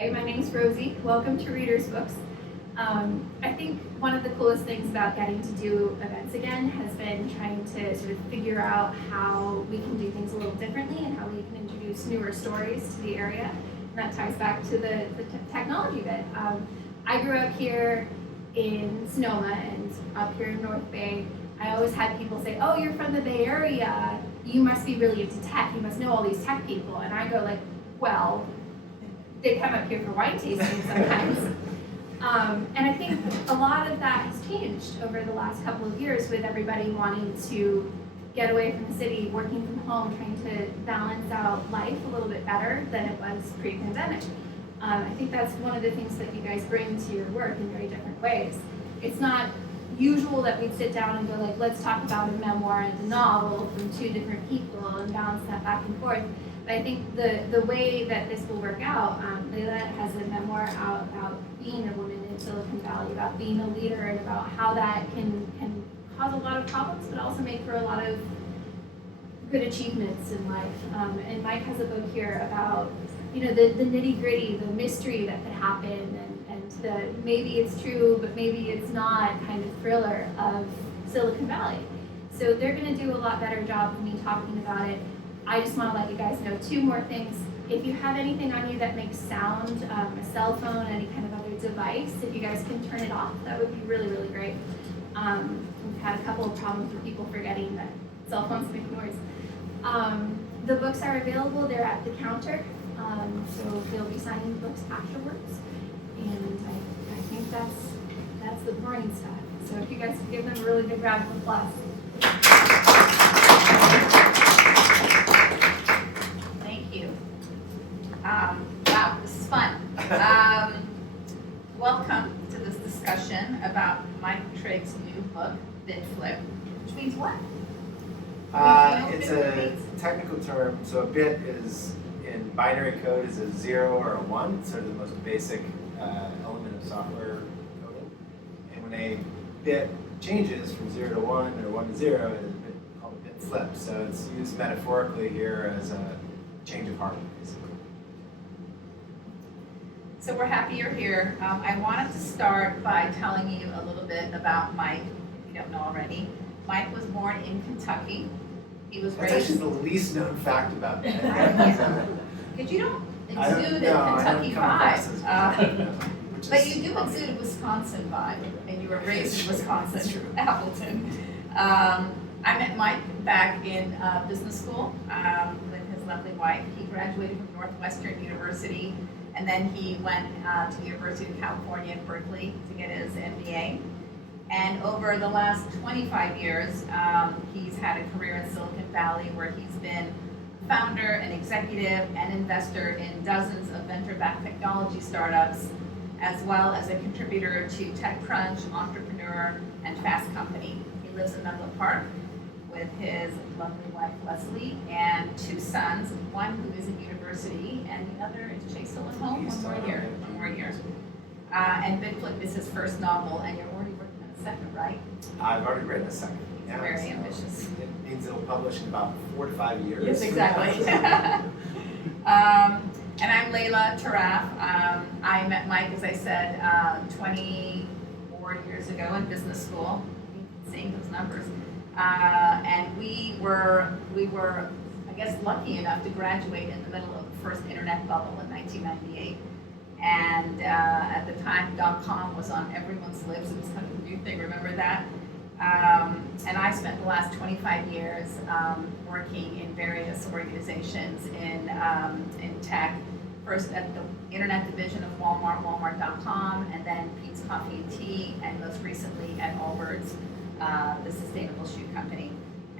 Hey, my name's Rosie. Welcome to Readers Books. I think one of the coolest things about getting to do events again has been trying to sort of figure out how we can do things a little differently and how we can introduce newer stories to the area. And that ties back to the technology bit. I grew up here in Sonoma and up here in North Bay. I always had people say, oh, you're from the Bay Area. You must be really into tech. You must know all these tech people. And I go like, well, they come up here for wine tasting sometimes. And I think a lot of that has changed over the last couple of years with everybody wanting to get away from the city, working from home, trying to balance out life a little bit better than it was pre-pandemic. I think that's one of the things that you guys bring to your work in very different ways. It's not usual that we'd sit down and go like, let's talk about a memoir and a novel from two different people and balance that back and forth. But I think the way that this will work out, Laila has a memoir out about being a woman in Silicon Valley, about being a leader, and about how that can cause a lot of problems, but also make for a lot of good achievements in life. And Mike has a book here about, the nitty gritty, the mystery that could happen, and the maybe it's true, but maybe it's not kind of thriller of Silicon Valley. So they're going to do a lot better job of me talking about it. I just want to let you guys know two more things. If you have anything on you that makes sound, a cell phone, any kind of other device, if you guys can turn it off, that would be really, really great. We've had a couple of problems with people forgetting that cell phones make noise. The books are available. They're at the counter. So they'll be signing books afterwards. And I think that's the boring stuff. So if you guys could give them a really good round of applause. Thank you. Wow, this is fun. Welcome to this discussion about Mike Trigg's new book, Bit Flip, which means what? It's a technical term. So a bit is, in binary code, is a 0 or a 1. It's sort of the most basic element of software coding. And when a bit changes from 0 to 1 or 1 to 0, it's called a bit flip. So it's used metaphorically here as a change of heart, basically. So we're happy you're here. I wanted to start by telling you a little bit about Mike, if you don't know already. Mike was born in Kentucky. He was That's raised... actually the least known fact about me. Because you don't exude a Kentucky vibe. But you do exude a Wisconsin vibe, and you were raised in Wisconsin, Appleton. I met Mike back in business school with his lovely wife. He graduated from Northwestern University, and then he went to the University of California at Berkeley to get his MBA. And over the last 25 years, he's had a career in Silicon Valley where he's been founder, an executive, and investor in dozens of venture-backed technology startups, as well as a contributor to TechCrunch, Entrepreneur, and Fast Company. He lives in Menlo Park with his lovely wife, Leslie, and two sons, one who is in university, and the other is Chase still at home, one more year. And Bit Flip is his first novel, and you're already working on a second, right? I've already written a second. It's very ambitious. It means it'll publish in about 4 to 5 years. Yes, exactly. And I'm Laila Tarraf. I met Mike, as I said, 24 years ago in business school. Seeing those numbers. And we were, I guess, lucky enough to graduate in the middle of the first internet bubble in 1998. And at the time, .com was on everyone's lips. It was kind of a new thing. Remember that? And I spent the last 25 years working in various organizations in tech. First at the internet division of Walmart, Walmart.com, and then Pete's Coffee and Tea, and most recently at Allbirds, the sustainable shoe company.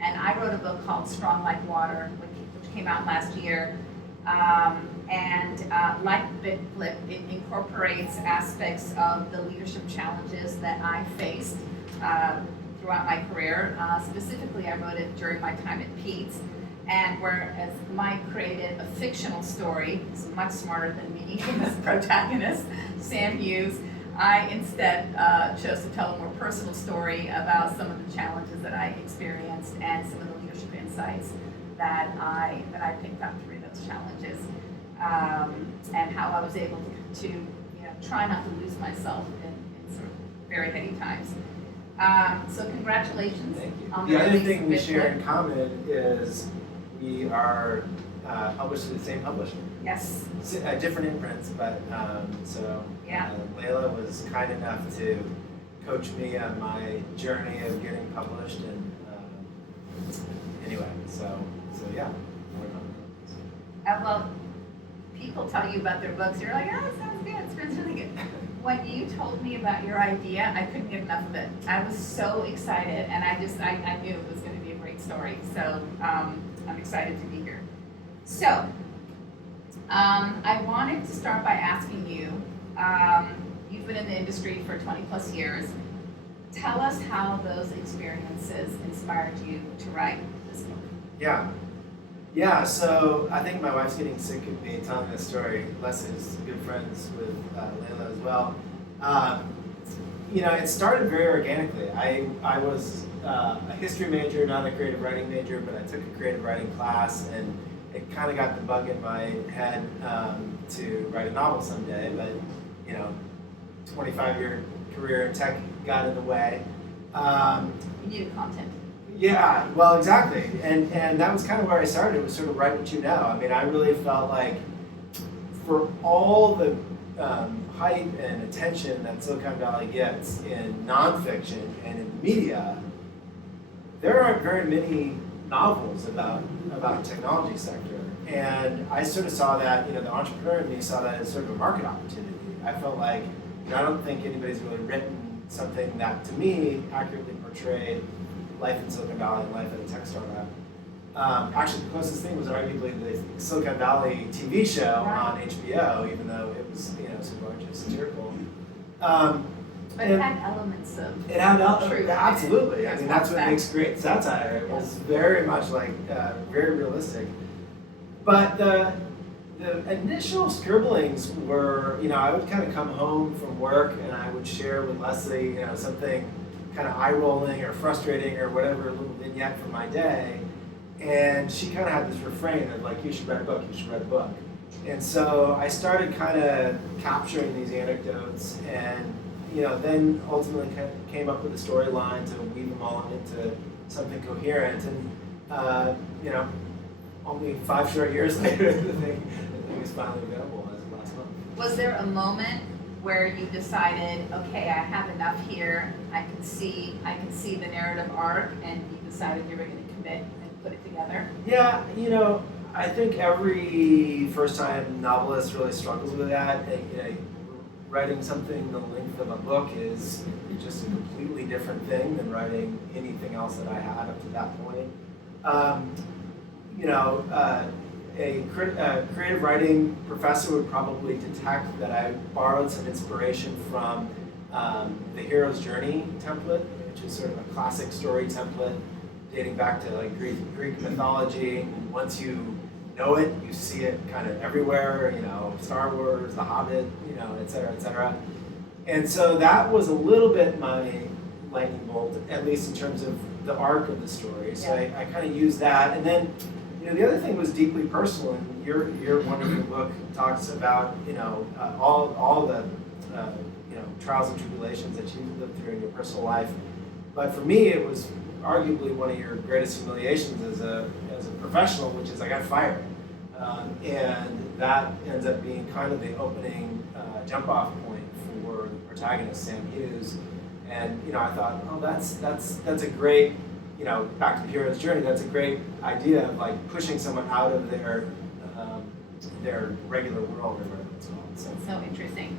And I wrote a book called Strong Like Water, which came out last year. Like Bit Flip, it incorporates aspects of the leadership challenges that I faced throughout my career. Specifically, I wrote it during my time at Pete's, and whereas Mike created a fictional story, he's much smarter than me as protagonist, Sam Hughes, I instead chose to tell a more personal story about some of the challenges that I experienced and some of the leadership insights that I picked up through those challenges. and how I was able to try not to lose myself in sort of very heady times. So congratulations. Thank you. On The other release thing of we this share book. in common is we are published through the same publisher. Yes. Different imprints, but Yeah. Laila was kind enough to coach me on my journey of getting published, and anyway, so yeah. Well, people tell you about their books, you're like, oh, it sounds good, it sounds really good. When you told me about your idea, I couldn't get enough of it. I was so excited, and I knew it was going to be a great story. So I'm excited to be here. So I wanted to start by asking you, you've been in the industry for 20 plus years. Tell us how those experiences inspired you to write this book. Yeah, so I think my wife's getting sick of me telling this story. Les is good friends with Laila as well. It started very organically. I was a history major, not a creative writing major, but I took a creative writing class, and it kind of got the bug in my head to write a novel someday, but 25-year career in tech got in the way. You needed content. Yeah, well, exactly, and that was kind of where I started. It was sort of write what you know. I mean, I really felt like for all the hype and attention that Silicon Valley gets in nonfiction and in media, there aren't very many novels about the technology sector. And I sort of saw that, the entrepreneur in me saw that as sort of a market opportunity. I felt like, I don't think anybody's really written something that, to me, accurately portrayed life in Silicon Valley and life at a tech startup. Actually, the closest thing was arguably the Silicon Valley TV show on HBO, even though it was, super largely satirical. But it had elements of truth. Absolutely. I mean, that's what makes great satire. It was very much like very realistic. But the initial scribblings were, I would kind of come home from work and I would share with Leslie, something kind of eye-rolling or frustrating or whatever, a little vignette from my day. And she kind of had this refrain of like, you should write a book, you should write a book. And so I started kind of capturing these anecdotes, and then ultimately came up with a storyline to weave them all into something coherent. And only 5 short years later, the thing is finally available as of last month. Was there a moment where you decided, okay, I have enough here, I can see the narrative arc, and you decided you were going to commit and put it together? Yeah, I think every first-time novelist really struggles with that. Writing something the length of a book is just a completely different thing than writing anything else that I had up to that point. A creative writing professor would probably detect that I borrowed some inspiration from the hero's journey template, which is sort of a classic story template dating back to like Greek mythology. And once you know it, you see it kind of everywhere. Star Wars, The Hobbit, et cetera, et cetera. And so that was a little bit my lightning bolt, at least in terms of the arc of the story. So yeah. I kind of used that, and then. The other thing was deeply personal, and your wonderful book talks about all the trials and tribulations that you lived through in your personal life. But for me, it was arguably one of your greatest humiliations as a professional, which is I got fired, and that ends up being kind of the opening jump-off point for the protagonist, Sam Hughes. And I thought, oh, that's a great. Back to the hero's journey, that's a great idea of like pushing someone out of their regular world or whatever it's called. So interesting.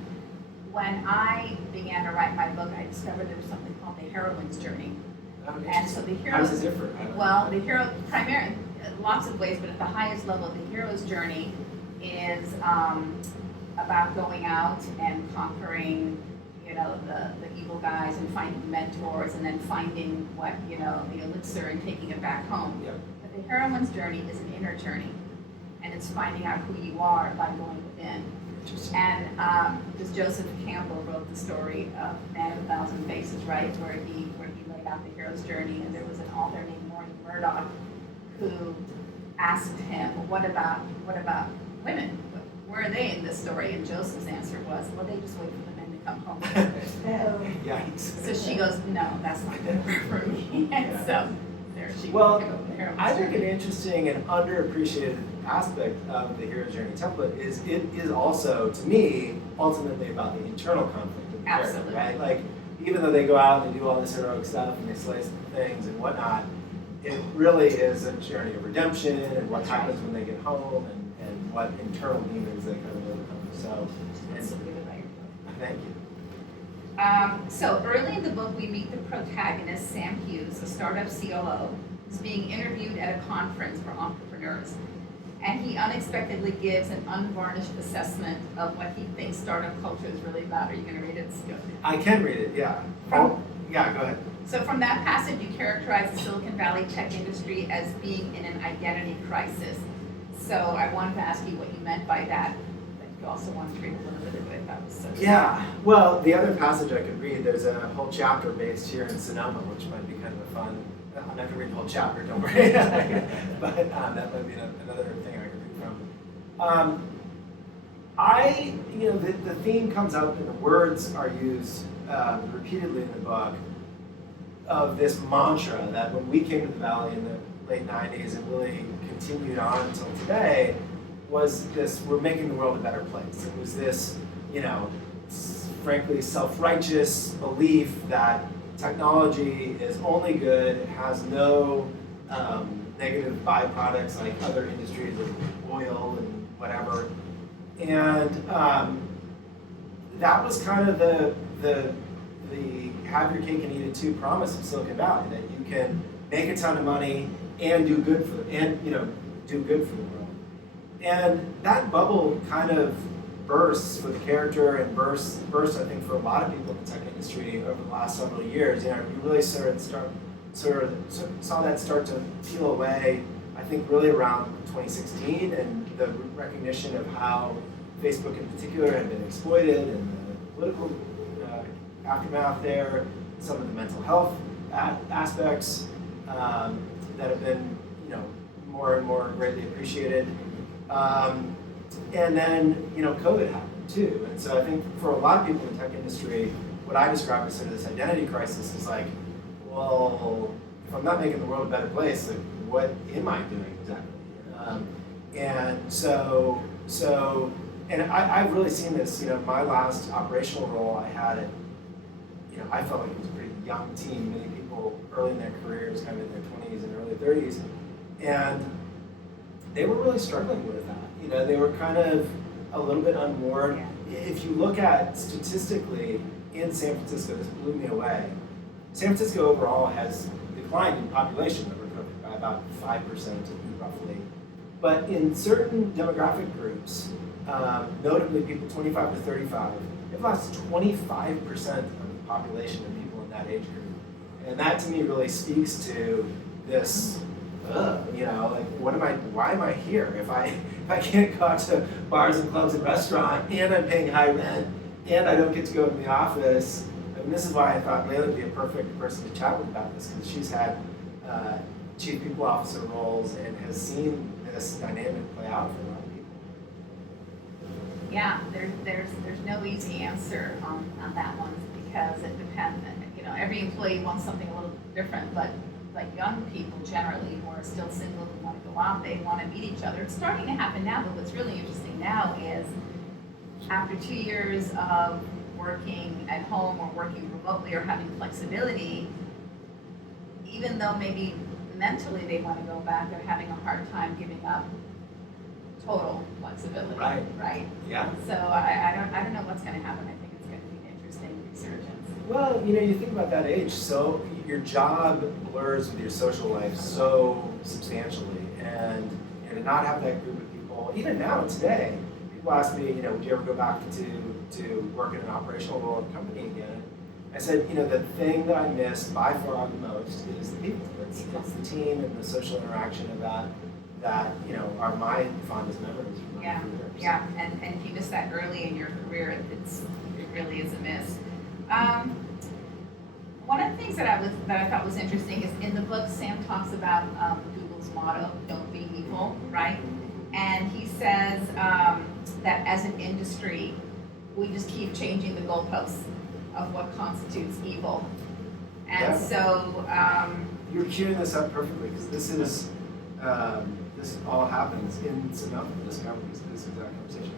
When I began to write my book, I discovered there was something called the heroine's journey. And so the hero. How is it different? Well, the hero, primarily, lots of ways, but at the highest level, the hero's journey is about going out and conquering the evil guys and finding mentors and then finding what, the elixir and taking it back home. Yep. But the heroine's journey is an inner journey, and it's finding out who you are by going within. And this Joseph Campbell wrote the story of Man of a Thousand Faces, right, where he laid out the hero's journey, and there was an author named Maureen Murdoch who asked him, what about women? where are they in this story? And Joseph's answer was, well, they just wait for the men to come home. Yikes. So she goes, no, that's not gonna work for me. And so there she Well, goes. I think an interesting and underappreciated aspect of the hero's journey template is it is also, to me, ultimately about the internal conflict of the character, Absolutely. right? Like, even though they go out and they do all this heroic stuff and they slay some things and whatnot, it really is a journey of redemption and what happens when they get home and what internal demons they kind of overcome. So, That's really right. thank you. So early in the book, we meet the protagonist, Sam Hughes, a startup COO, who's being interviewed at a conference for entrepreneurs. And he unexpectedly gives an unvarnished assessment of what he thinks startup culture is really about. Are you going to read it? It's good. I can read it, yeah. Yeah, go ahead. So from that passage, you characterize the Silicon Valley tech industry as being in an identity crisis. So I wanted to ask you what you meant by that, but you also wanted to read a little bit of it. That was so Yeah, well, the other passage I could read, there's a whole chapter based here in Sonoma, which might be kind of a fun, I'm not going to read the whole chapter, don't worry. But that might be another thing I could read from. The theme comes up and the words are used repeatedly in the book of this mantra that when we came to the Valley in the late 90s and really continued on until today was this, we're making the world a better place. It was this, frankly, self-righteous belief that technology is only good, it has no negative byproducts like other industries of oil and whatever. And that was kind of the have your cake and eat it too promise of Silicon Valley, that you can make a ton of money and do good for do good for the world. And that bubble kind of bursts for the character and bursts I think for a lot of people in the tech industry over the last several years. You really saw that start to peel away, I think really around 2016, and the recognition of how Facebook in particular had been exploited and the political aftermath there, some of the mental health aspects that have been, more and more greatly appreciated. And then, COVID happened too. And so I think for a lot of people in the tech industry, what I describe as sort of this identity crisis is like, well, if I'm not making the world a better place, like, what am I doing exactly? And I've really seen this, my last operational role I had at, I felt like it was a pretty young team, many people early in their careers, kind of in their 20s and early 30s, and they were really struggling with that. They were kind of a little bit unmoored. Yeah. If you look at statistically in San Francisco, this blew me away. San Francisco overall has declined in population over COVID by about 5% roughly. But in certain demographic groups, notably people 25 to 35, they've lost 25% of the population of people in that age group. And that to me really speaks to this, why am I here? If I can't go out to bars and clubs and restaurants, and I'm paying high rent, and I don't get to go in the office. And this is why I thought Laila would be a perfect person to chat with about this, because she's had chief people officer roles and has seen this dynamic play out for a lot of people. Yeah, there's no easy answer on that one, because it depends. Every employee wants something a little different, but like young people generally who are still single who want to go out, they want to meet each other. It's starting to happen now, but what's really interesting now is after 2 years of working at home or working remotely or having flexibility, even though maybe mentally they want to go back, they're having a hard time giving up total flexibility. Right? Yeah. So I don't know what's going to happen. I think it's going to be an interesting resurgence. Well, you think about that age, so your job blurs with your social life so substantially, and to not have that group of people, even now today, people ask me, would you ever go back to work in an operational role in a company again? I said, the thing that I miss by far the most is the people. It's the team and the social interaction of that are my fondest memories from my career. Yeah, and if you miss that early in your career, it really is a miss. One of the things that I thought was interesting is in the book, Sam talks about Google's motto, "Don't be evil," right? And he says that as an industry, we just keep changing the goalposts of what constitutes evil. And so, you're queuing this up perfectly, because this is, this all happens in Sonoma, this exact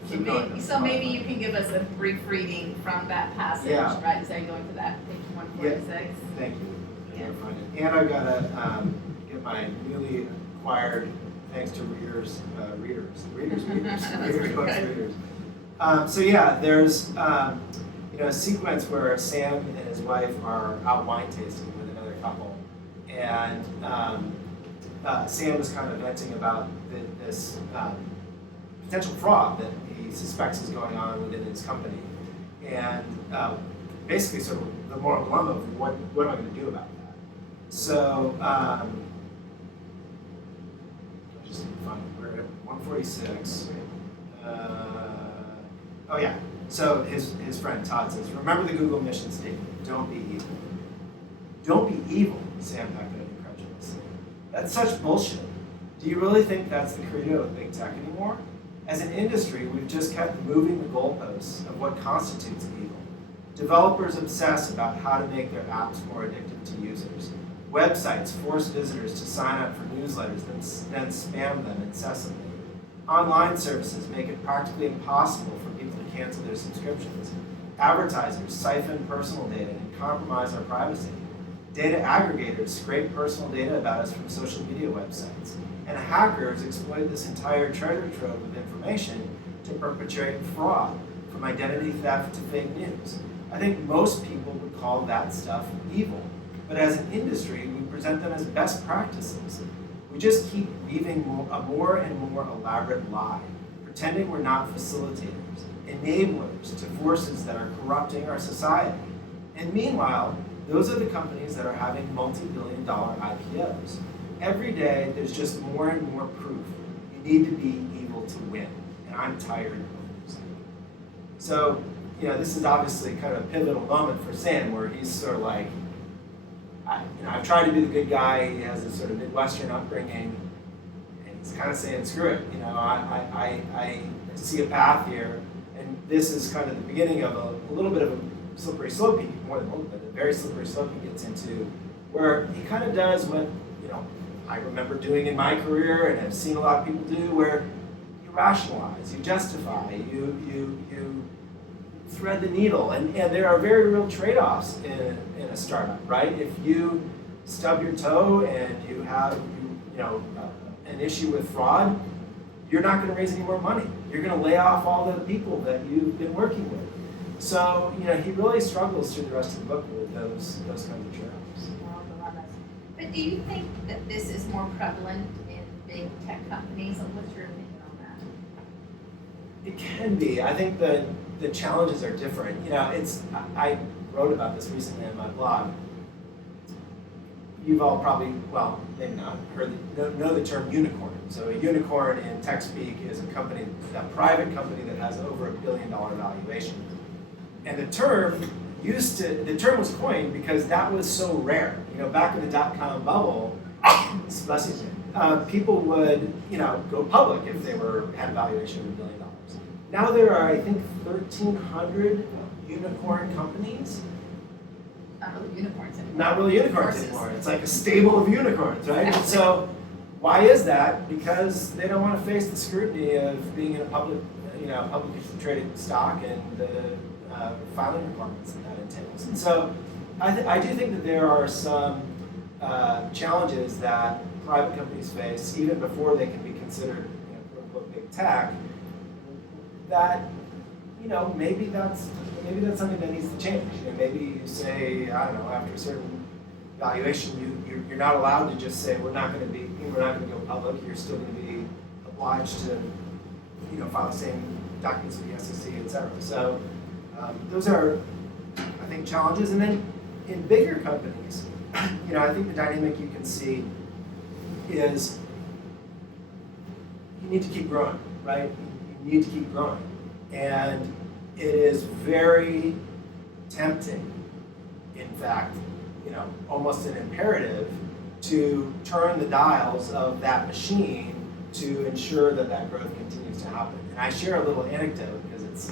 conversation. So maybe you can give us a brief reading from that passage, right? Is that you going to that, page 146? Yeah. Thank you. I gotta find it. And I've gotta get my newly acquired, thanks to readers, readers. So yeah, there's a sequence where Sam and his wife are out wine tasting with another couple, and Sam is kind of venting about this potential fraud that he suspects is going on within his company, and basically sort of the moral dilemma of what am I going to do about that. So just find where 146. Oh yeah. So his friend Todd says, remember the Google mission statement, don't be evil. Don't be evil, Sam echoed incredulously. That's such bullshit. Do you really think that's the credo of big tech anymore? As an industry, we've just kept moving the goalposts of what constitutes evil. Developers obsess about how to make their apps more addictive to users. Websites force visitors to sign up for newsletters, then spam them incessantly. Online services make it practically impossible for people to cancel their subscriptions. Advertisers siphon personal data and compromise our privacy. Data aggregators scrape personal data about us from social media websites. And hackers exploit this entire treasure trove of information to perpetrate fraud, from identity theft to fake news. I think most people would call that stuff evil. But as an industry, we present them as best practices. We just keep weaving a more and more elaborate lie, pretending we're not facilitators, enablers to forces that are corrupting our society. And meanwhile, those are the companies that are having multi-billion-dollar IPOs. Every day, there's just more and more proof you need to be evil to win, and I'm tired of losing. So, this is obviously kind of a pivotal moment for Sam, where he's sort of like, I've tried to be the good guy. He has this sort of Midwestern upbringing, and he's kind of saying, screw it. I see a path here, and this is kind of the beginning of a little bit of a slippery slope, more than a little bit, a very slippery slope he gets into, where he kind of does what, I remember doing in my career and have seen a lot of people do, where you rationalize, you justify, you thread the needle, and there are very real trade-offs in a startup, right? If you stub your toe and you have an issue with fraud, you're not going to raise any more money. You're going to lay off all the people that you've been working with. So he really struggles through the rest of the book with those kinds of trade-offs. But do you think that this is more prevalent in big tech companies, and what's your opinion on that? It can be. I think the challenges are different. I wrote about this recently on my blog. You've all probably, well, maybe not, know the term unicorn. So a unicorn in tech speak is a private company that has over $1 billion valuation. And the term was coined because that was so rare. Back in the dot-com bubble, people would, go public if they had a valuation of $1 billion. Now there are, I think, 1,300 unicorn companies. Not really unicorns anymore. Not really unicorns anymore. It's like a stable of unicorns, right? And so why is that? Because they don't want to face the scrutiny of being in a publicly traded stock and the filing requirements that entails. And so I do think that there are some challenges that private companies face even before they can be considered, quote unquote, big tech. That maybe that's something that needs to change. Maybe you say, I don't know, after a certain valuation, you're not allowed to just say we're not going to go public. You're still going to be obliged to file the same documents with the SEC, et cetera. So those are, I think, challenges. And then in bigger companies, I think the dynamic you can see is you need to keep growing, right? You need to keep growing. And it is very tempting, in fact, almost an imperative to turn the dials of that machine to ensure that that growth continues to happen. And I share a little anecdote because it's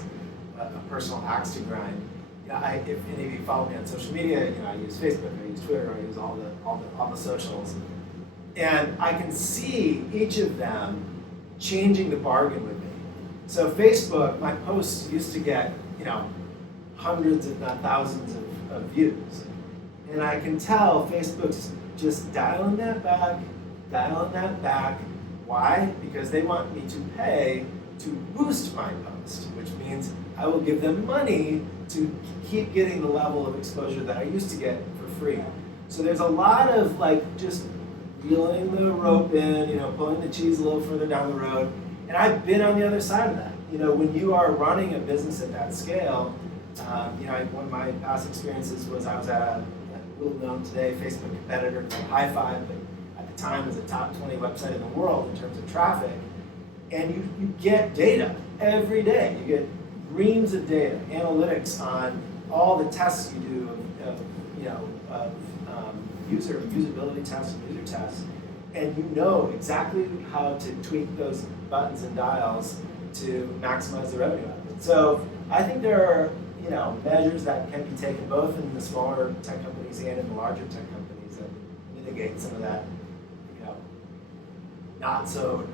a personal axe to grind. If any of you follow me on social media, I use Facebook, I use Twitter, I use all the socials, and I can see each of them changing the bargain with me. So Facebook, my posts used to get hundreds, if not thousands, of views, and I can tell Facebook's just dialing that back. Why? Because they want me to pay to boost my post, which means I will give them money to keep getting the level of exposure that I used to get for free. So there's a lot of just reeling the rope in, pulling the cheese a little further down the road. And I've been on the other side of that. When you are running a business at that scale, one of my past experiences was I was at a little known today Facebook competitor called High Five, but at the time was a top 20 website in the world in terms of traffic. And you get data every day. You get reams of data, analytics on all the tests you do of usability tests and user tests, and you know exactly how to tweak those buttons and dials to maximize the revenue out of it. So I think there are measures that can be taken both in the smaller tech companies and in the larger tech companies that mitigate some of that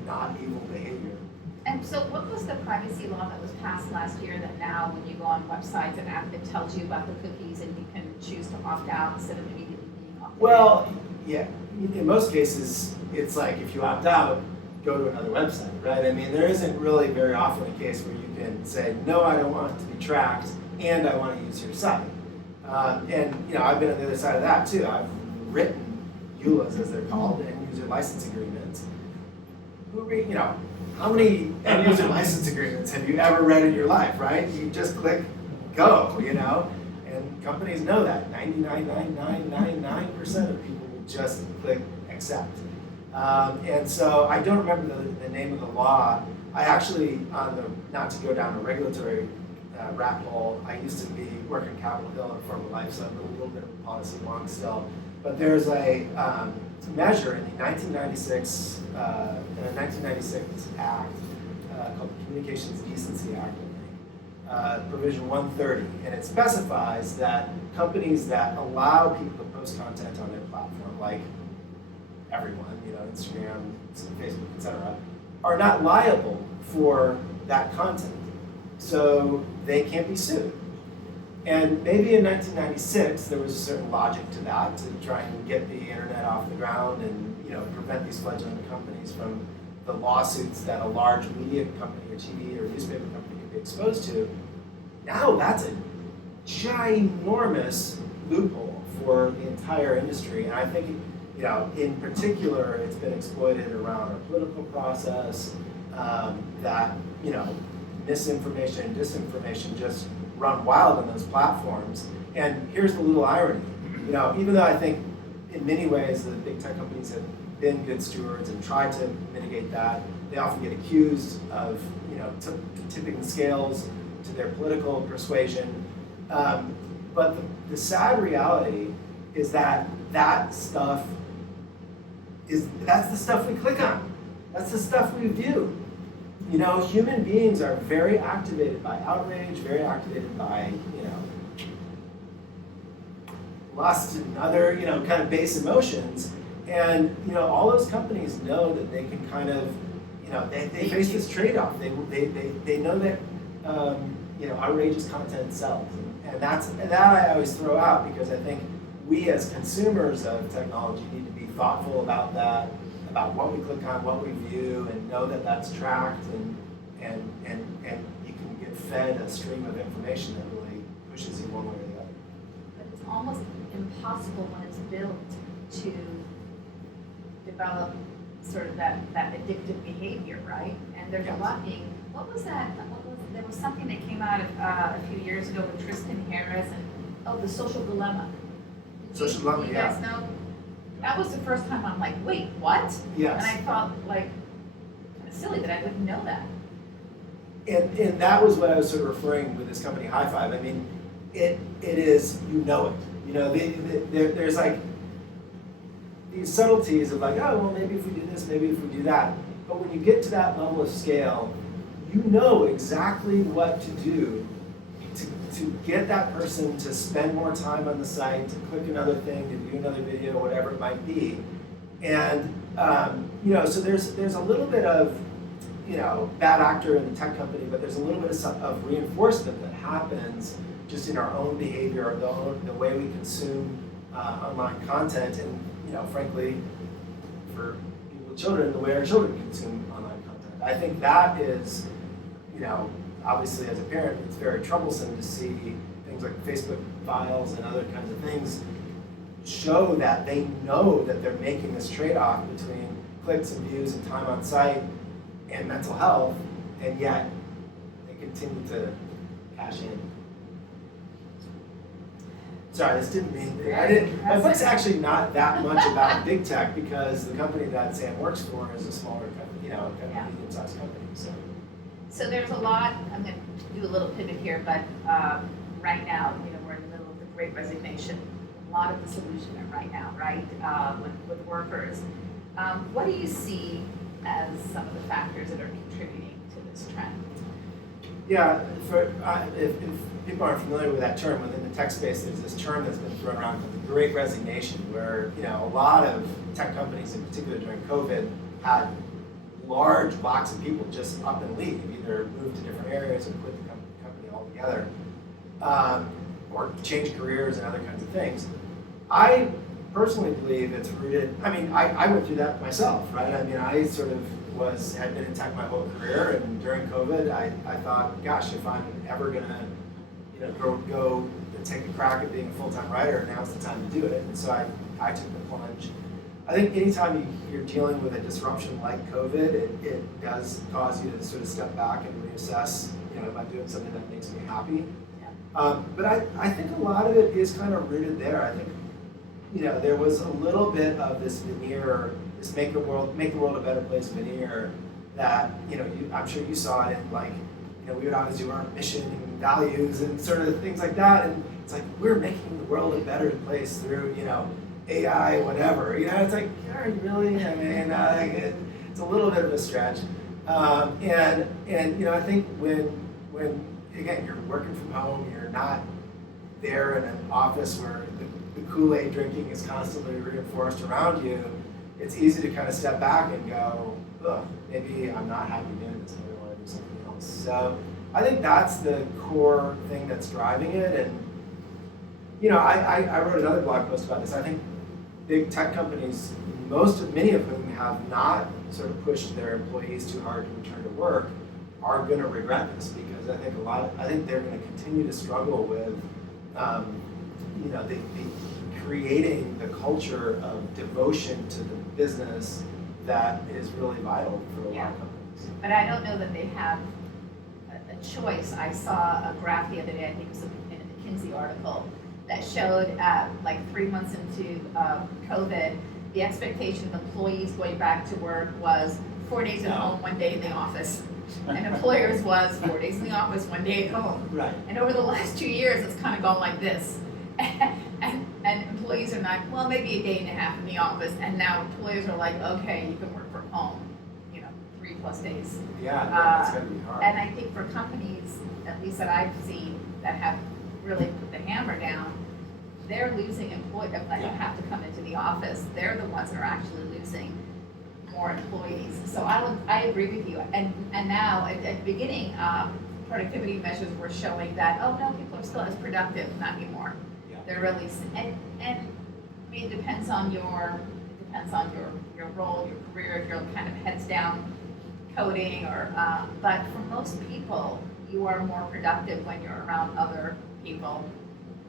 not evil behavior. And so what was the privacy law that was passed last year that now when you go on websites and app, it tells you about the cookies and you can choose to opt out instead of immediately being opted in? Well, yeah, in most cases, it's like if you opt out, go to another website, right? I mean, there isn't really very often a case where you can say, no, I don't want it to be tracked, and I want to use your site. And I've been on the other side of that too. I've written EULAs, as they're called, and user license agreements. How many end user license agreements have you ever read in your life, right? You just click go, and companies know that. 99.9999% of people will just click accept. And so I don't remember the name of the law. I actually, not to go down a regulatory rat hole, I used to be working at Capitol Hill in former life, so I'm a little bit of a policy wonk still. But there's a measure in the 1996 Act called the Communications Decency Act, I think, provision 130, and it specifies that companies that allow people to post content on their platform, like everyone, Instagram, Facebook, etc., are not liable for that content, so they can't be sued. And maybe in 1996 there was a certain logic to that, to try and get the internet off the ground and prevent these fledgling companies from the lawsuits that a large media company or TV or newspaper company could be exposed to. Now that's a ginormous loophole for the entire industry, and I think in particular it's been exploited around our political process, that misinformation and disinformation just run wild on those platforms. And here's the little irony, even though I think in many ways the big tech companies have been good stewards and tried to mitigate that, they often get accused of tipping the scales to their political persuasion. But the sad reality is that stuff that's the stuff we click on. That's the stuff we view. Human beings are very activated by outrage, very activated by, lust and other, kind of base emotions. And, all those companies know that they can kind of, they face this trade-off. They know that, outrageous content sells. And that I always throw out because I think we as consumers of technology need to be thoughtful about that, about what we click on, what we view, and know that that's tracked, and you can get fed a stream of information that really pushes you one way or the other. But it's almost impossible when it's built to develop sort of that addictive behavior, right? And there's a lot being, there was something that came out a few years ago with Tristan Harris and, the social dilemma. Social dilemma, you guys know? That was the first time I'm like, wait, what? Yes. And I felt like kind of silly that I wouldn't know that. And that was what I was sort of referring with this company, High Five. I mean, it is, there's like these subtleties of like, oh, well, maybe if we do this, maybe if we do that. But when you get to that level of scale, you know exactly what to do to get that person to spend more time on the site, to click another thing, to view another video, whatever it might be. And so there's a little bit of bad actor in the tech company, but there's a little bit of reinforcement that happens just in our own behavior, the way we consume online content, and frankly, for people with children, the way our children consume online content. I think that is, obviously as a parent, it's very troublesome to see things like Facebook files and other kinds of things show that they know that they're making this trade-off between clicks and views and time on site and mental health, and yet they continue to cash in. Sorry, this didn't mean my book's actually not that much about big tech because the company that Sam works for is a smaller company, kind of medium-sized company. So there's a lot. I'm going to do a little pivot here, but right now, we're in the middle of the Great Resignation. A lot of disillusionment right now, right, with workers. What do you see as some of the factors that are contributing to this trend? Yeah, if people aren't familiar with that term, within the tech space, there's this term that's been thrown around called the Great Resignation, where a lot of tech companies, in particular during COVID, had large blocks of people just up and leave, either move to different areas or quit the company altogether, or change careers and other kinds of things. I personally believe it's rooted, I went through that myself, right? I sort of had been in tech my whole career, and during COVID, I thought, gosh, if I'm ever gonna, go take a crack at being a full-time writer, now's the time to do it. And so I took the plunge. I think anytime you're dealing with a disruption like COVID, it does cause you to sort of step back and reassess, am I doing something that makes me happy? Yeah. But I think a lot of it is kind of rooted there. I think, there was a little bit of this veneer, this make the world a better place veneer that, I'm sure you saw it in we would always do our mission and values and sort of things like that. And it's like, we're making the world a better place through, AI, whatever. It's like, are you really? It's a little bit of a stretch. And I think when again, you're working from home, you're not there in an office where the Kool-Aid drinking is constantly reinforced around you, it's easy to kind of step back and go, ugh, maybe I'm not happy doing this, maybe I want to do something else. So I think that's the core thing that's driving it. And I wrote another blog post about this. I think big tech companies, many of whom have not sort of pushed their employees too hard to return to work, are going to regret this, because I think they're going to continue to struggle with the creating the culture of devotion to the business that is really vital for a lot of companies. But I don't know that they have a choice. I saw a graph the other day, I think it was in a McKinsey article, that showed like 3 months into COVID, the expectation of employees going back to work was 4 days at home, 1 day in the office. And employers was 4 days in the office, 1 day at home. Right. And over the last 2 years, it's kind of gone like this. And employees are not, well, maybe a day and a half in the office. And now employers are like, okay, you can work from home, 3+ days. Yeah, that's going to be hard. And I think for companies, at least that I've seen, that have really put the hammer down, they're losing employees that have to come into the office. They're the ones that are actually losing more employees. So I agree with you. And now at the beginning, productivity measures were showing that, oh no, people are still as productive, not anymore. Yeah. They're really, it depends on your role, your career, if you're kind of heads down coding or, but for most people, you are more productive when you're around other people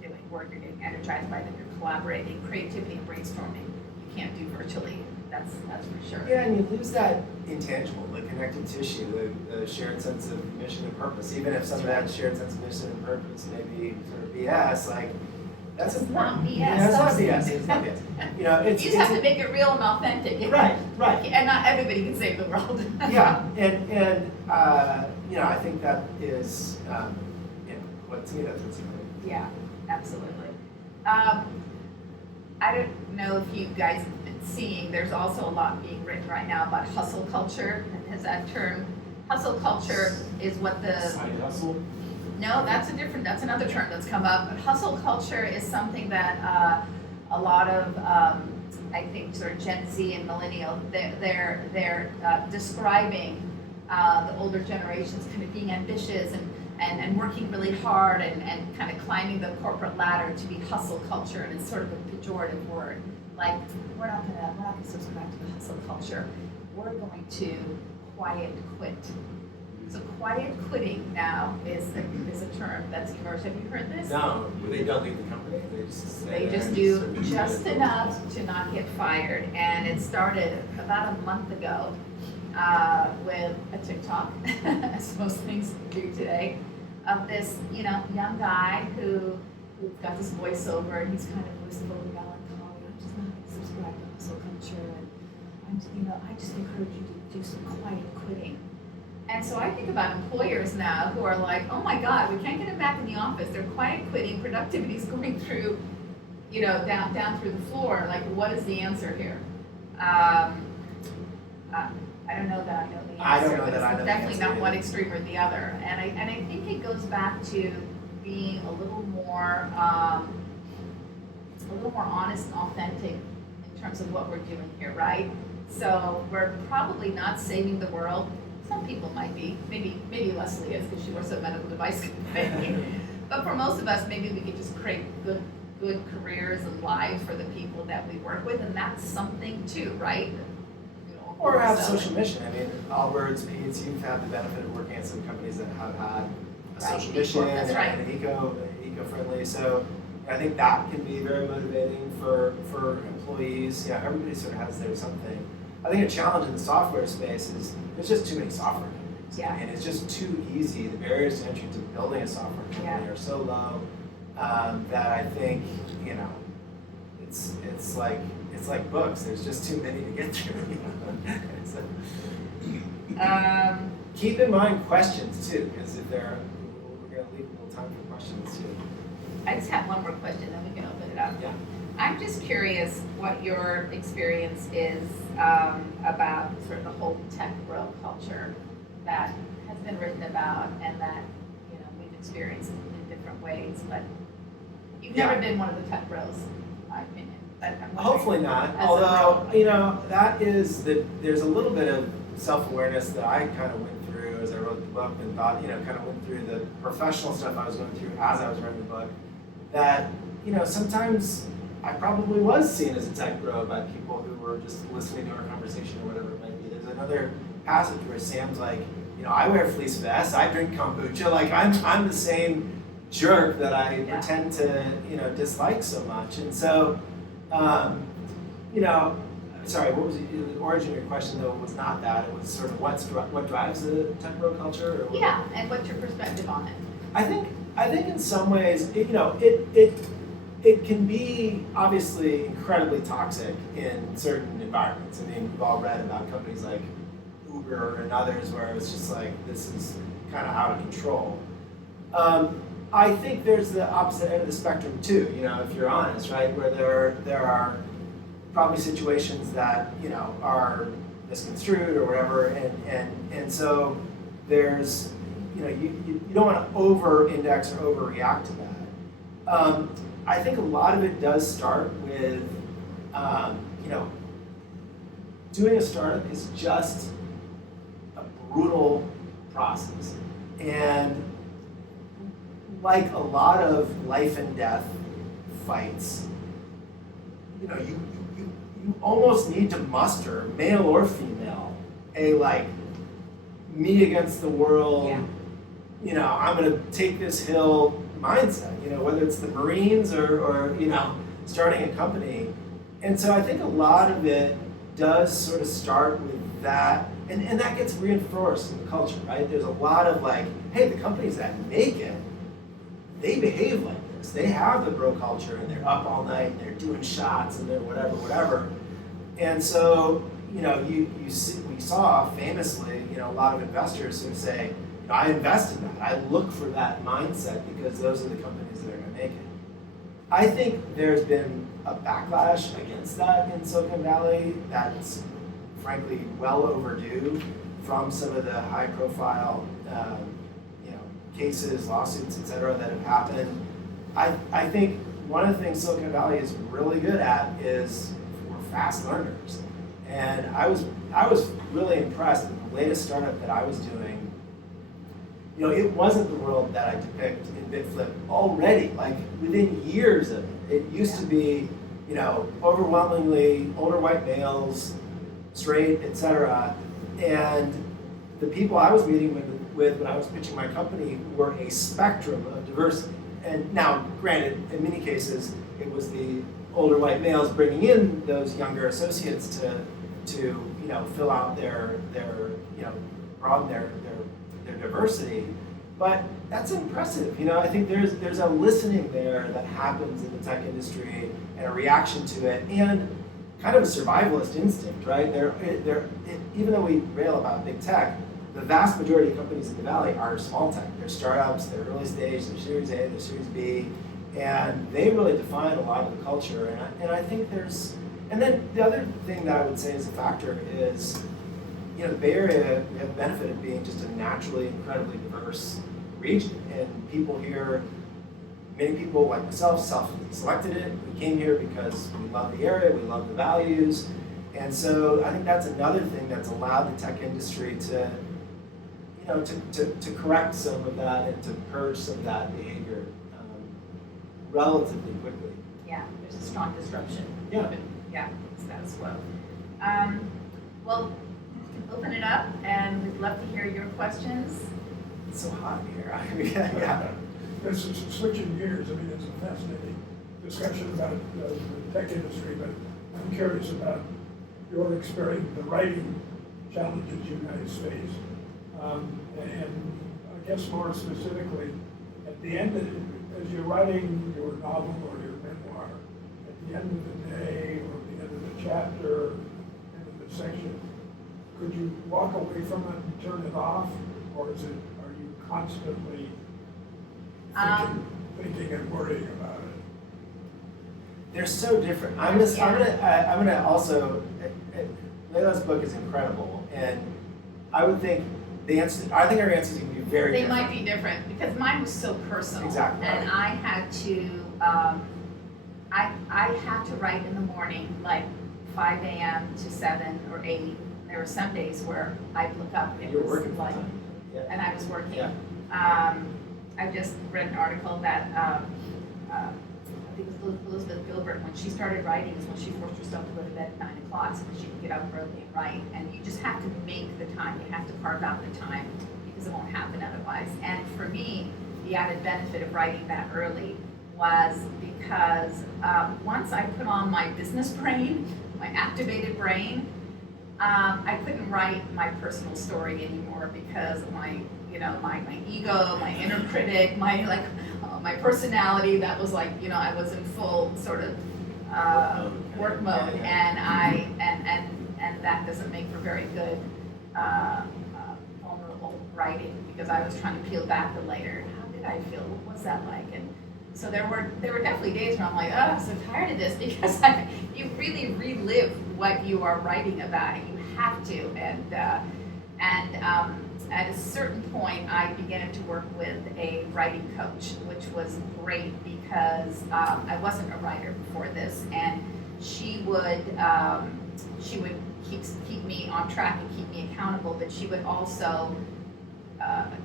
doing work, you're getting energized by them, you're collaborating, creativity and brainstorming. You can't do virtually. That's for sure. Yeah, and you lose that intangible, the connective tissue, the shared sense of mission and purpose. Even if some of that shared sense of mission and purpose may be sort of BS, that's important. Not BS. Yeah, it's not BS. It's not BS. You just have to make it real and authentic. Right. And not everybody can save the world. Yeah, and I think that is, to me, that's what's important. Yeah, absolutely. I don't know if you guys have been seeing, there's also a lot being written right now about hustle culture. Has that term, hustle culture is what the... Side hustle? No, that's another term that's come up. But hustle culture is something that a lot of, I think, sort of Gen Z and millennial, they're describing the older generations kind of being ambitious and working really hard and kind of climbing the corporate ladder to be hustle culture, and it's sort of a pejorative word. Like, we're not gonna subscribe to the hustle culture. We're going to quiet quit. So quiet quitting now is a term that's emerged. Have you heard this? No, they don't leave the company. They just do just enough to not get fired, and it started about a month ago with a TikTok, as most things do today, of this young guy who's got this voiceover, and he's kind of wistful and melancholy. I'm just not going to subscribe to hustle culture, and I just encourage you to do some quiet quitting. And so I think about employers now who are like, oh my God, we can't get them back in the office. They're quiet quitting, productivity is going through, down through the floor. Like, what is the answer here? I don't know that I know the answer. I don't know that I know the definitely answer not either. one extreme or the other. And I think it goes back to being a little more honest and authentic in terms of what we're doing here, right? So we're probably not saving the world. Some people might be, maybe Leslie is because she works at a medical device company. But for most of us, maybe we could just create good careers and lives for the people that we work with, and that's something too, right? Or have social mission. I mean, Allbirds, Pete's, you've had the benefit of working at some companies that have had a social mission That's right. and eco-friendly. So I think that can be very motivating for employees. Yeah, everybody sort of has their something. I think a challenge in the software space is there's just too many software companies. Yeah. And it's just too easy. The barriers to entry to building a software company are so low that I think, it's like books. There's just too many to get through. So, keep in mind questions too, because we're going to leave a little time for questions too. I just have one more question, then we can open it up. Yeah. I'm just curious what your experience is about sort of the whole tech bro culture that has been written about and that we've experienced in different ways. But you've never been one of the tech bros, in my opinion. But I'm wondering, Hopefully not. as a Although, there's a little bit of self-awareness that I kind of went through as I wrote the book and thought, kind of went through the professional stuff I was going through as I was writing the book. That, sometimes I probably was seen as a tech bro by people who were just listening to our conversation or whatever it might be. There's another passage where Sam's like, I wear fleece vests, I drink kombucha, like I'm the same jerk that I pretend to, dislike so much. And so, sorry, what was the origin of your question though was not that, it was sort of what drives the tech bro culture? Or Yeah, and what's your perspective on it? I think in some ways, it can be obviously incredibly toxic in certain environments. I mean, we've all read about companies like Uber and others where it's just like, this is kind of out of control. I think there's the opposite end of the spectrum too, if you're honest, right? Where there are probably situations that, are misconstrued or whatever, and so there's, you don't want to over-index or overreact to that. I think a lot of it does start with, doing a startup is just a brutal process. And like a lot of life and death fights, you almost need to muster, male or female, a me against the world, I'm gonna take this hill mindset, whether it's the Marines or starting a company. And so I think a lot of it does sort of start with that, and that gets reinforced in the culture, right? There's a lot of hey, the companies that make it, they behave like this. They have the bro culture, and they're up all night, and they're doing shots, and they're whatever. And so, we saw famously, a lot of investors who say, I invest in that. I look for that mindset because those are the companies that are going to make it. I think there's been a backlash against that in Silicon Valley that's frankly well overdue from some of the high-profile cases, lawsuits, et cetera, that have happened. I think one of the things Silicon Valley is really good at is we're fast learners. And I was really impressed with the latest startup that I was doing. It wasn't the world that I depict in BitFlip already, like within years of it. It used to be, overwhelmingly older white males, straight, et cetera. And the people I was meeting with when I was pitching my company were a spectrum of diversity. And now, granted, in many cases, it was the older white males bringing in those younger associates to fill out their broaden their diversity. But that's impressive. I think there's a listening there that happens in the tech industry and a reaction to it, and kind of a survivalist instinct, right? Even though we rail about big tech, the vast majority of companies in the Valley are small tech. They're startups, they're early stage, they're Series A, they're Series B, and they really define a lot of the culture. And I think and then the other thing that I would say is a factor is, the Bay Area, we have the benefit of being just a naturally incredibly diverse region. And people here, many people like myself, self-selected it. We came here because we love the area, we love the values. And so I think that's another thing that's allowed the tech industry to correct some of that and to purge some of that behavior relatively quickly. Yeah, there's a strong disruption. Yeah. Yeah, status quo. Well, we can open it up, and we'd love to hear your questions. It's so hot here. Yeah. This is switching gears. It's a fascinating discussion about the tech industry, but I'm curious about your experience, the writing challenges you guys face. And I guess more specifically, at the end as you're writing your novel or your memoir, at the end of the day or the end of the chapter, end of the section, could you walk away from it and turn it off, or are you constantly thinking and worrying about it? They're so different. I'm gonna also. Laila's book is incredible, and I would think our answers can be very They different. might be different, because mine was so personal. Exactly. And I had to, I had to write in the morning, like 5 a.m. to 7 or 8. There were some days where I'd look up and You're it was working like, yeah. and I was working. Yeah. I just read an article that, I think it was Elizabeth Gilbert, when she started writing is when she forced herself to go to bed at 9 o'clock so that she could get up early and write. And you just have to make the time, you have to carve out the time, because it won't happen otherwise. And for me, the added benefit of writing that early was because once I put on my business brain, my activated brain, I couldn't write my personal story anymore because of my ego, my inner critic, my personality. That was like, I was in full sort of work mode, and that doesn't make for very good vulnerable writing, because I was trying to peel back the layer. How did I feel? What was that like? And so there were definitely days where I'm like, oh, I'm so tired of this, because you really relive what you are writing about, and you have to. And at a certain point, I began to work with a writing coach, which was great because I wasn't a writer before this, and she would keep me on track and keep me accountable, but she would also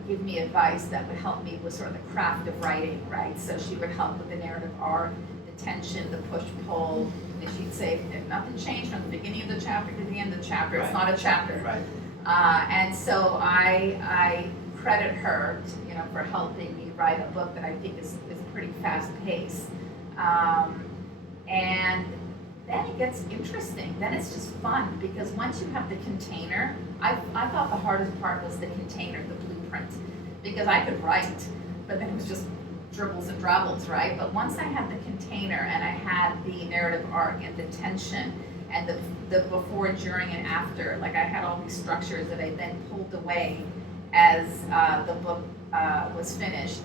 give me advice that would help me with sort of the craft of writing, right? So she would help with the narrative arc, the tension, the push-pull, and she'd say, if nothing changed from the beginning of the chapter to the end of the chapter, it's not a chapter. Right. And so I credit her, for helping me write a book that I think is pretty fast-paced. And then it gets interesting. Then it's just fun, because once you have the container, I thought the hardest part was the container, the blueprint, because I could write, but then it was just dribbles and drabbles, right? But once I had the container and I had the narrative arc and the tension and the before, during, and after, like I had all these structures that I then pulled away as the book was finished.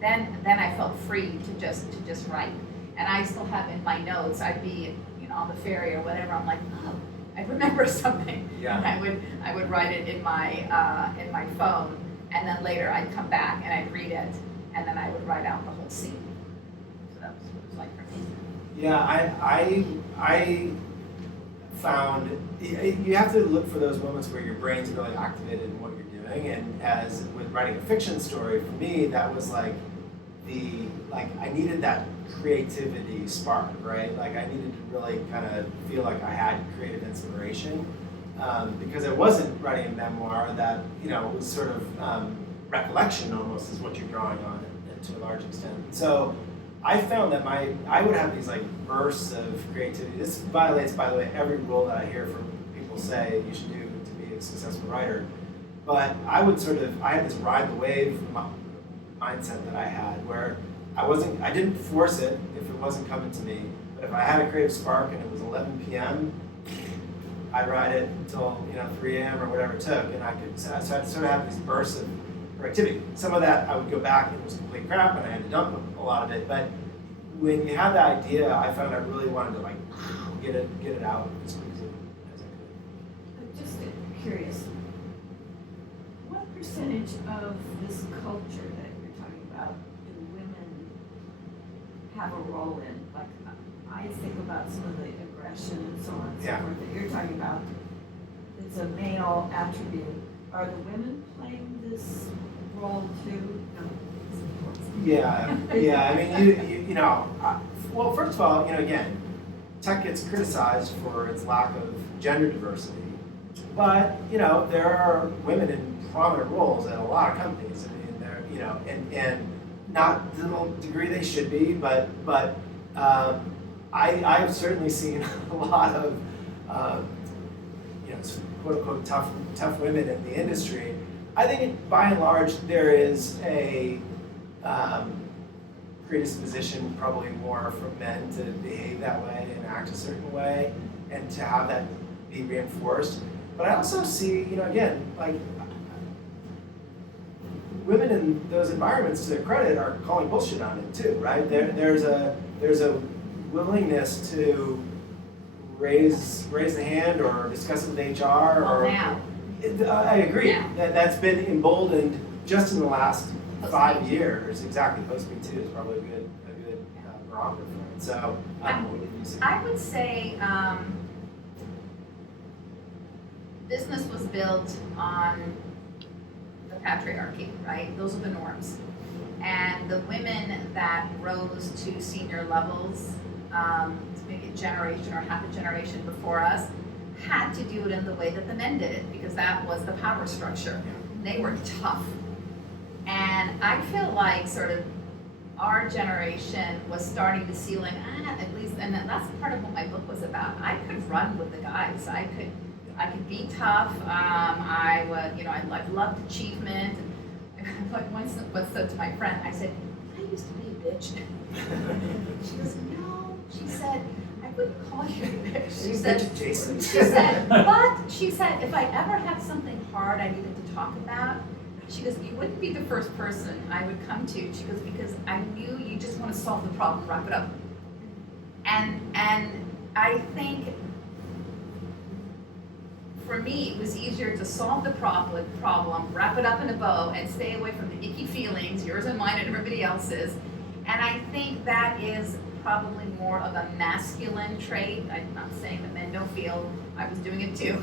then I felt free to just write. And I still have in my notes, I'd be, on the ferry or whatever, I'm like, oh, I remember something. Yeah. And I would write it in my phone, and then later I'd come back and I'd read it, and then I would write out the whole scene. So that was what it was like for me. Yeah, I found you have to look for those moments where your brain's really activated in what you're doing. And as with writing a fiction story, for me, that was like I needed that creativity spark, right? Like I needed to really kind of feel like I had creative inspiration because I wasn't writing a memoir that was sort of recollection almost is what you're drawing on to a large extent. So I found that I would have these like bursts of creativity. This violates, by the way, every rule that I hear from people say you should do to be a successful writer. But I had this ride the wave mindset that I had where I didn't force it if it wasn't coming to me. But if I had a creative spark and it was 11 p.m., I'd ride it until 3 a.m. or whatever it took, and so I'd sort of have these bursts of productivity. Some of that I would go back and it was complete crap, and I had to dump a lot of it. But when you have that idea, I found I really wanted to like get it out as quick as I could. Just curious, what percentage of this culture that you're talking about do women have a role in? Like, I think about some of the aggression and so on and so forth that you're talking about. It's a male attribute. Are the women playing this role too? No. Yeah. I mean, well, first of all, again, tech gets criticized for its lack of gender diversity, but there are women in prominent roles at a lot of companies. I mean, they're and not to the degree they should be, but I've certainly seen a lot of quote unquote tough women in the industry. I think by and large there is a predisposition, probably more from men, to behave that way and act a certain way, and to have that be reinforced. But I also see, again, like women in those environments, to their credit, are calling bullshit on it too, right? There's a willingness to raise the hand or discuss it with HR. Now. I agree. Now. That's been emboldened just in the last 5 years. Exactly. Post Me Too is probably a good barometer for it. So I would say business was built on the patriarchy, right? Those are the norms. And the women that rose to senior levels, maybe a generation or half a generation before us, had to do it in the way that the men did it, because that was the power structure. They were tough. And I feel like sort of our generation was starting to see like, at least, and that's part of what my book was about. I could run with the guys. I could be tough. I loved achievement. Like once said to my friend, I said, I used to be a bitch. She goes, no. She said, I wouldn't call you a bitch. She said, if I ever had something hard I needed to talk about, she goes, you wouldn't be the first person I would come to. She goes, because I knew you just want to solve the problem, wrap it up. And I think for me, it was easier to solve the problem, wrap it up in a bow, and stay away from the icky feelings, yours and mine and everybody else's. And I think that is probably more of a masculine trait. I'm not saying that men don't feel, I was doing it too.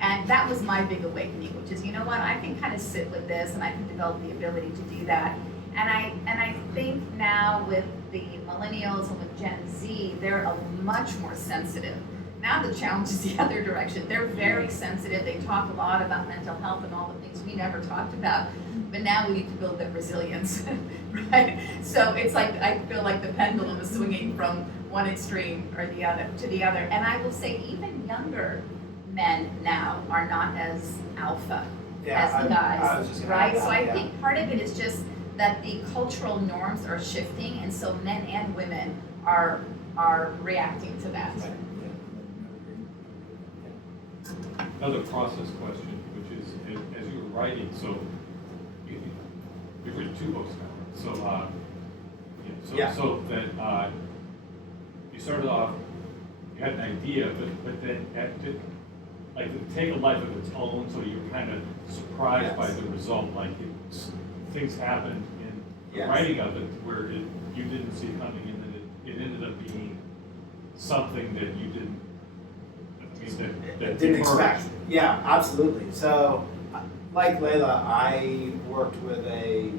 And that was my big awakening, which is, you know what, I can kind of sit with this and I can develop the ability to do that. And I think now with the millennials and with Gen Z, they're much more sensitive. Now the challenge is the other direction. They're very sensitive. They talk a lot about mental health and all the things we never talked about. But now we need to build that resilience, right? So it's like, I feel like the pendulum is swinging from one extreme or the other to the other. And I will say even younger men now are not as alpha as the guys, right? So I think part of it is just that the cultural norms are shifting, and so men and women are reacting to that. Another process question, which is, as you were writing, so you've written 2 books now, So that you started off, you had an idea, but then had to take a life of its own, so you're kind of surprised by the result. Like things happened in the writing of it where you didn't see it coming, and then it ended up being something that you didn't. That didn't expect. Yeah, absolutely. So, like Laila, I worked with a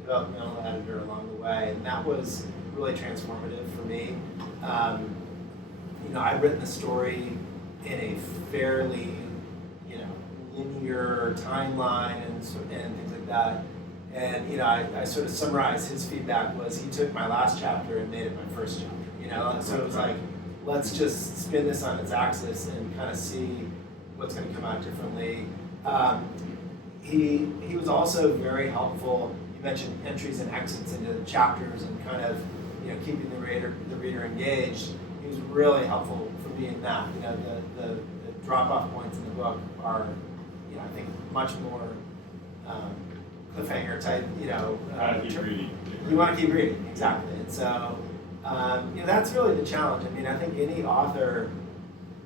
developmental editor along the way, and that was really transformative for me. I'd written the story in a fairly, linear timeline and things like that. And I sort of summarized his feedback was he took my last chapter and made it my first chapter. So it was like, let's just spin this on its axis and kind of see what's going to come out differently. He was also very helpful. You mentioned entries and exits into the chapters and kind of keeping the reader engaged. He was really helpful for me in that. The drop-off points in the book are I think much more cliffhanger type. Keep reading. You want to keep reading, exactly. And so that's really the challenge. I mean, I think any author,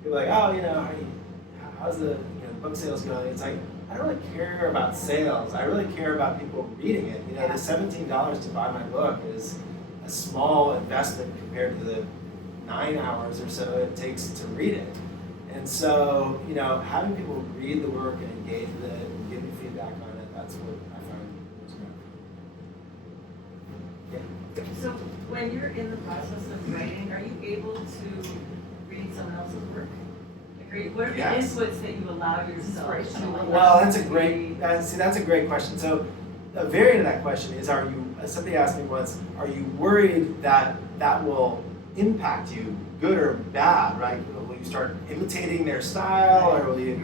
people are like, oh, how's the book sales going? It's like, I don't really care about sales. I really care about people reading it. The $17 to buy my book is a small investment compared to the 9 hours or so it takes to read it. And so, having people read the work and engage with it and give me feedback on it, that's what I find most valuable. So when you're in the process of writing, are you able to read someone else's work? What are the inputs that you allow yourself to? Well, that's a great question. So a variant of that question is, somebody asked me once, are you worried that will impact you, good or bad, right? Will you start imitating their style, or will you?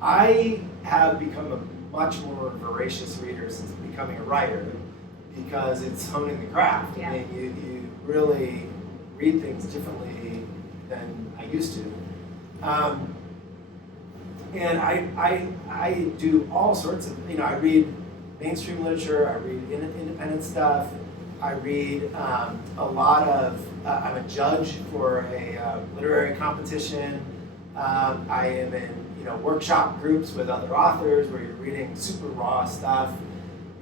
I have become a much more voracious reader since becoming a writer, because it's honing the craft. Yeah. I mean, you really read things differently than I used to. And I do all sorts of, I read mainstream literature, I read independent stuff, I read a lot of, I'm a judge for a literary competition. I am in workshop groups with other authors where you're reading super raw stuff.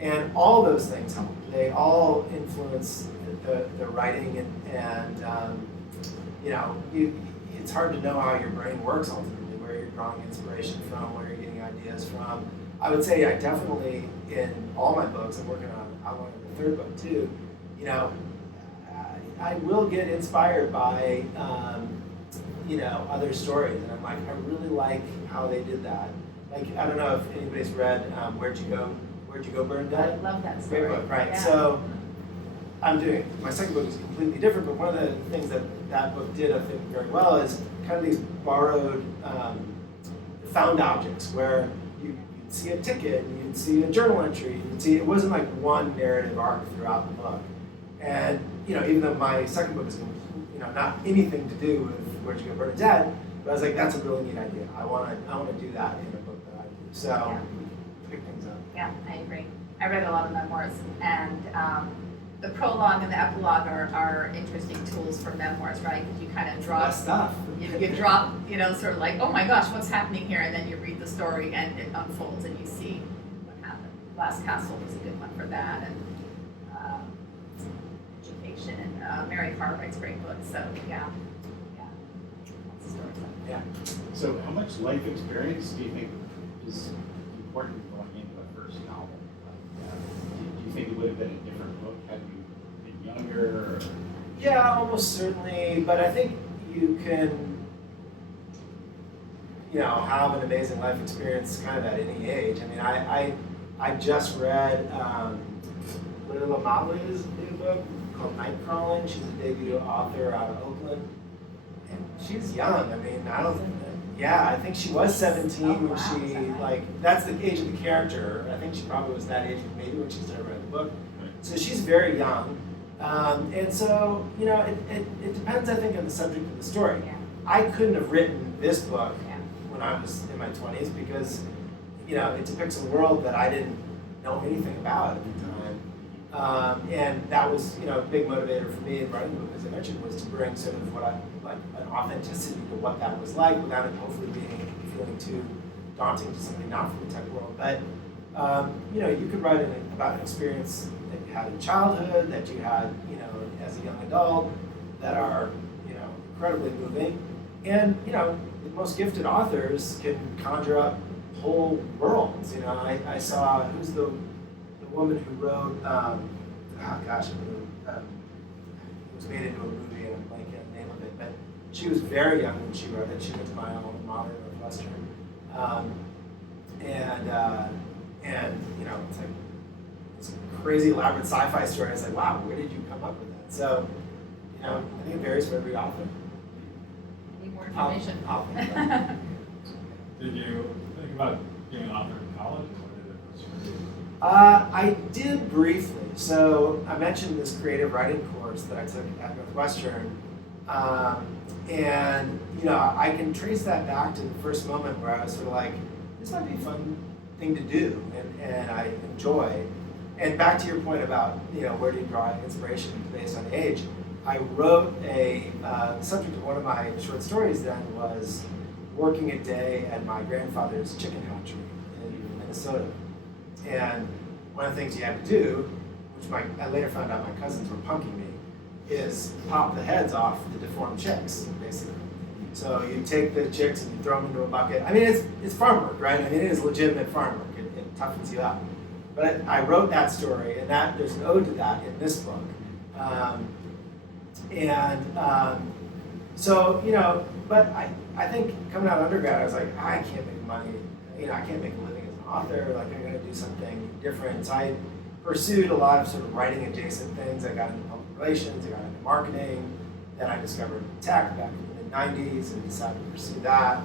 And all those things help. They all influence the writing, and it's hard to know how your brain works ultimately, where you're drawing inspiration from, where you're getting ideas from. I would say I definitely, in all my books, I'm working on outlining the third book too, I will get inspired by other stories, and I'm like, I really like how they did that. Like, I don't know if anybody's read Where'd You Go, Bernadette? I love that story. Great book, right? Yeah. So I'm doing, my second book is completely different, but one of the things that book did, I think, very well is kind of these borrowed found objects, where you'd see a ticket, and you'd see a journal entry, it wasn't like one narrative arc throughout the book. And even though my second book is not anything to do with Where'd You Go, Bernadette, but I was like, that's a really neat idea. I want to do that in a book that I do. So pick things up. Yeah, I agree. I read a lot of memoirs, and the prologue and the epilogue are interesting tools for memoirs, right? Because you kind of drop stuff. You drop, sort of like, oh my gosh, what's happening here? And then you read the story and it unfolds and you see what happened. Last Castle was a good one for that, and Education, and Mary Carr writes great books. So yeah, lots of stories. Yeah. So how much life experience do you think is important going into a first novel? Do you think it would have been a different book had you been younger? Or? Yeah, almost certainly. But I think you can, have an amazing life experience kind of at any age. I mean, I just read Laila Tarraf's new book called Night Crawling. She's a debut author out of Oakland, and she's young. I mean, I think she was 17 when she, that's the age of the character. I think she probably was that age maybe when she started writing the book. So she's very young. And so, it depends, I think, on the subject of the story. Yeah. I couldn't have written this book when I was in my 20s because, it depicts a world that I didn't know anything about at the time. And that was, a big motivator for me in writing the book, as I mentioned, was to bring sort of what an authenticity to what that was like without it hopefully feeling too daunting to somebody not from the tech world. But, you could write about an experience that you had in childhood, that you had, as a young adult, that are, incredibly moving. And, the most gifted authors can conjure up whole worlds. I saw, who's the woman who wrote, it was made into a movie and I'm blanking on the name of it, but she was very young when she wrote it. She went to my alma mater, Northwestern. It's like this crazy elaborate sci-fi story. I was like, wow, where did you come up with that? So, I think it varies for every author. Need more information. I'll think about it. Did you think about being an author in college, or did it pursue? I did briefly. So I mentioned this creative writing course that I took at Northwestern, and I can trace that back to the first moment where I was sort of like, this might be a fun thing to do, and I enjoy. And back to your point about where do you draw inspiration based on age, I wrote the subject of one of my short stories then was working a day at my grandfather's chicken hatchery in Minnesota. And one of the things you had to do, which I later found out my cousins were punking me, is pop the heads off the deformed chicks, basically. So you take the chicks and you throw them into a bucket. I mean, it's farm work, right? I mean, it is legitimate farm work. It toughens you up. But I wrote that story, and there's an ode to that in this book. But I think coming out of undergrad, I was like, I can't make money. I can't make a living as an author. Like, I'm going to do something different. So I pursued a lot of sort of writing adjacent things. I got into public relations. I got into marketing. Then I discovered tech back in the mid-90s and decided to pursue that.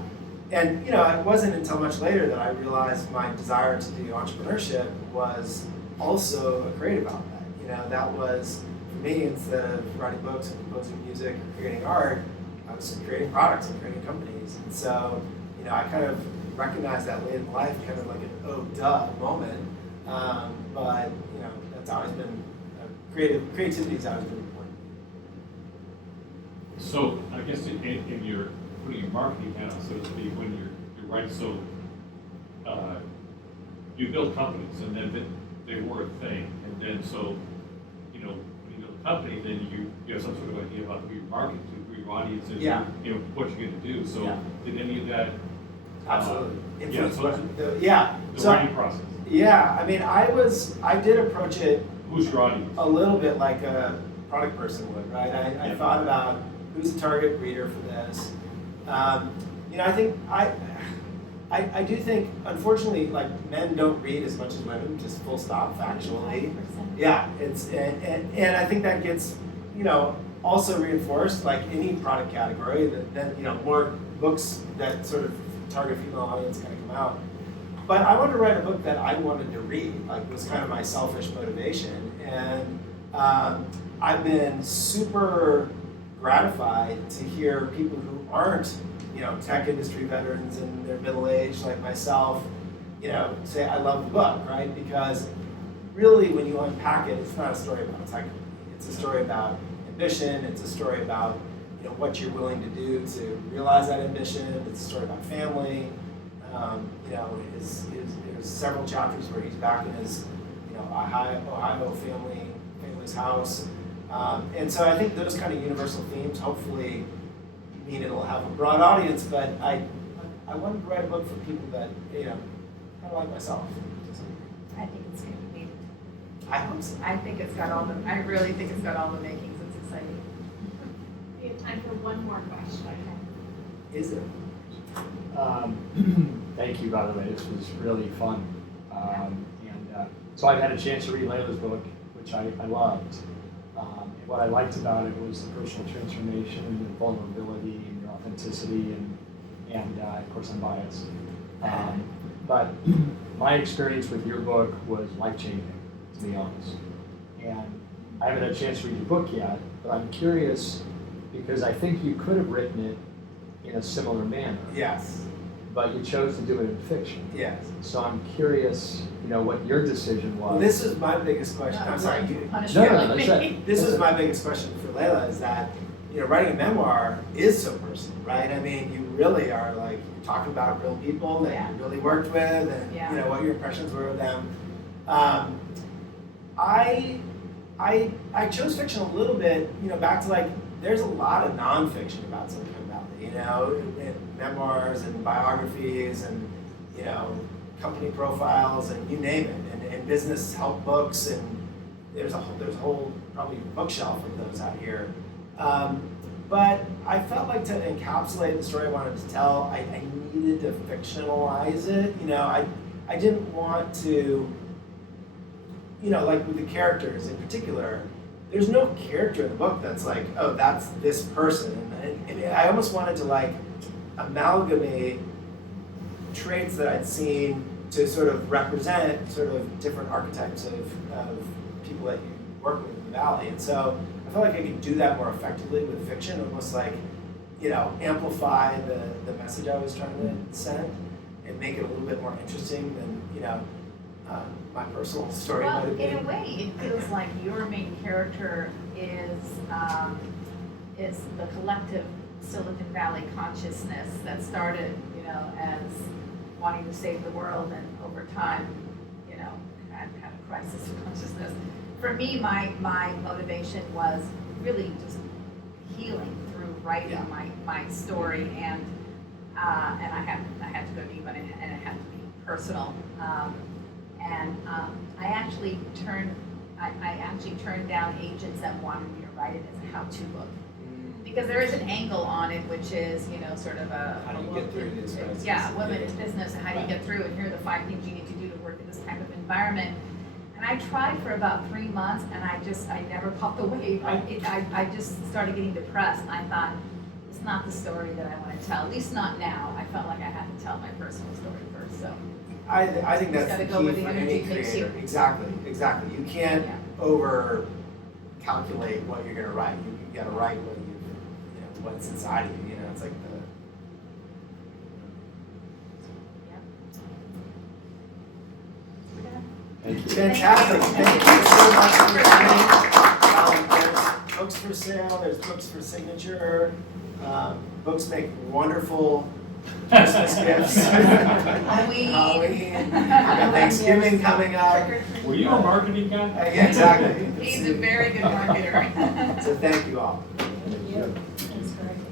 And it wasn't until much later that I realized my desire to do entrepreneurship was also a creative outlet. That was, for me, instead of writing books and composing music or creating art, I was creating products and creating companies. And so, I kind of recognized that late in life, kind of like an oh duh moment. But that's always been creativity's always been important. So I guess in your putting your marketing hat on, so to speak, when you're writing, so you build companies, and then they were a thing, and then so when you build a company, then you have some sort of idea about who you're marketing to, who your audience is, Yeah. what you're going to do. So Yeah. did any of that? Absolutely. Yeah. So that's The writing process. Yeah. I mean, I did approach it Who's your audience? a little bit like a product person would, right? I thought about who's the target reader for this. I think I do think, unfortunately, like men don't read as much as women, just full stop, factually. 5%. Yeah, and I think that gets also reinforced, like any product category, that more books that sort of target female audience kind of come out. But I wanted to write a book that I wanted to read, like was kind of my selfish motivation. And I've been super gratified to hear people who aren't, tech industry veterans in their middle age like myself, say I love the book, right? Because really when you unpack it, it's not a story about tech. It's a story about ambition. It's a story about what you're willing to do to realize that ambition. It's a story about family. There's several chapters where he's back in his Ohio family's house. And so I think those kind of universal themes hopefully mean it'll have a broad audience, but I wanted to write a book for people that, kind of like myself. I think it's going to be. I hope so. I really think it's got all the makings. It's exciting. We have time for one more question. Is there? Thank you, by the way. This was really fun. So I had a chance to read Laila's book, which I loved. And what I liked about it was the personal transformation and the vulnerability and your authenticity, and of course I'm biased. But my experience with your book was life-changing, to be honest. And I haven't had a chance to read your book yet, but I'm curious because I think you could have written it in a similar manner. Yes. but you chose to do it in fiction. Yes. So I'm curious, what your decision was. Well, this is my biggest question. I'm sorry. That's right. This is my biggest question for Laila, is that, writing a memoir is so personal, right? I mean, you really are like, you're talking about real people that you really worked with, and what your impressions were of them. I chose fiction a little bit, back to like, there's a lot of nonfiction about Silicon Valley, and memoirs and biographies and, company profiles and you name it, and business help books, and there's a whole probably bookshelf of those out here. But I felt like to encapsulate the story I wanted to tell, I needed to fictionalize it. I didn't want to, like with the characters in particular, there's no character in the book that's like, oh, that's this person. And I almost wanted to like amalgamate traits that I'd seen to sort of represent sort of different archetypes of people that you work with in the Valley. And so I felt like I could do that more effectively with fiction, almost like, amplify the message I was trying to send and make it a little bit more interesting than, my personal story might have been. In a way, it feels like your main character is the collective Silicon Valley consciousness that started, as wanting to save the world, and over time, had a crisis of consciousness. For me, my motivation was really just healing through writing my story, and I had to go deep on it, and it had to be personal. I actually turned down agents that wanted me to write it as a how-to book, because there is an angle on it, which is sort of a how do you get through this crisis? Women in business, and how do you get through, and here are the 5 things you need to do to work in this type of environment. And I tried for about 3 months, and I never popped the wave. I just started getting depressed. And I thought, it's not the story that I want to tell, at least not now. I felt like I had to tell my personal story first. So I think that's the key for any creator. Exactly. You can't over calculate what you're going to write. You got to write what's inside of you. It's like the. Thank you. Fantastic. Thank you so much for coming. There's books for sale. There's books for signature. Books make wonderful Christmas gifts. Halloween. We got Thanksgiving coming up. Were you a marketing guy? Yeah, exactly. He's a very good marketer. So thank you all. Thank you. That's great.